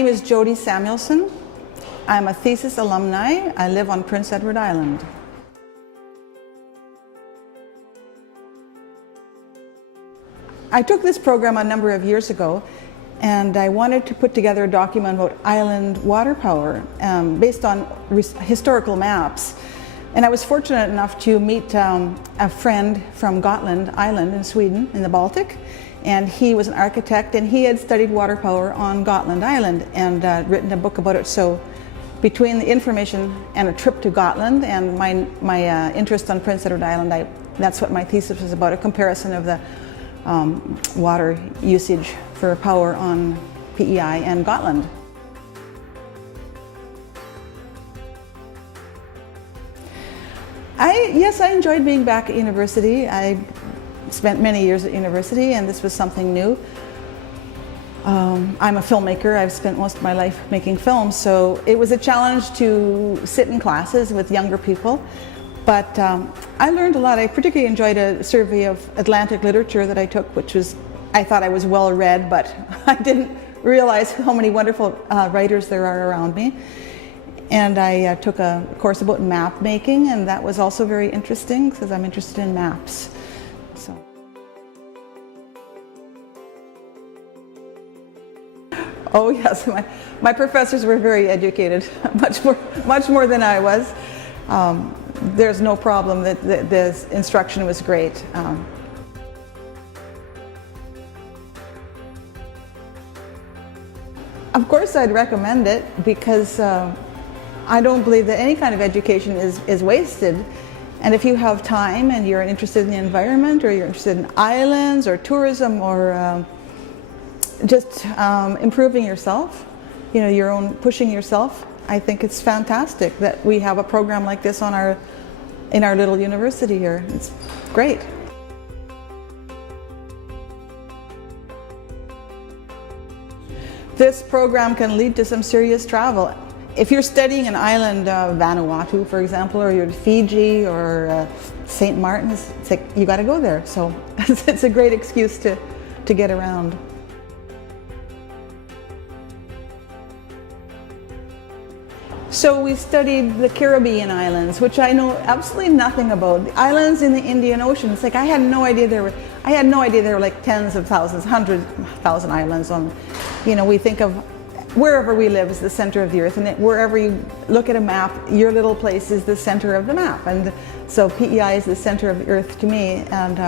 name is JoDee Samuelson. I'm a thesis alumni. I live on Prince Edward Island. I took this program a number of years ago, and I wanted to put together a document about island water power based on historical maps. And I was fortunate enough to meet a friend from Gotland Island in Sweden, in the Baltic. And he was an architect, and he had studied water power on Gotland Island and written a book about it. So between the information and a trip to Gotland and my interest on Prince Edward Island, that's what my thesis was about, a comparison of the water usage for power on PEI and Gotland. Yes, I enjoyed being back at university. I spent many years at university, and this was something new. I'm a filmmaker. I've spent most of my life making films, so it was a challenge to sit in classes with younger people. But I learned a lot. I particularly enjoyed a survey of Atlantic literature that I took, which was, I thought I was well read, but I didn't realize how many wonderful writers there are around me. And I took a course about map making, and that was also very interesting because I'm interested in maps. So. Oh yes, my professors were very educated, much more than I was. There's no problem that the instruction was great. Of course I'd recommend it because I don't believe that any kind of education is wasted. And if you have time and you're interested in the environment, or you're interested in islands or tourism, or just improving yourself, you know, pushing yourself, I think it's fantastic that we have a program like this in our little university here. It's great. This program can lead to some serious travel. If you're studying an island, Vanuatu, for example, or you're Fiji or St. Martin's, it's like you got to go there. So it's a great excuse to get around. So we studied the Caribbean islands, which I know absolutely nothing about. The islands in the Indian Ocean, it's like I had no idea there were like tens of thousands, 100,000 islands on, you know, we think of wherever we live is the center of the earth, and wherever you look at a map, your little place is the center of the map. And so PEI is the center of the earth to me, and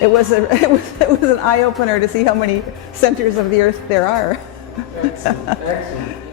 it was an eye-opener to see how many centers of the earth there are. Excellent, excellent.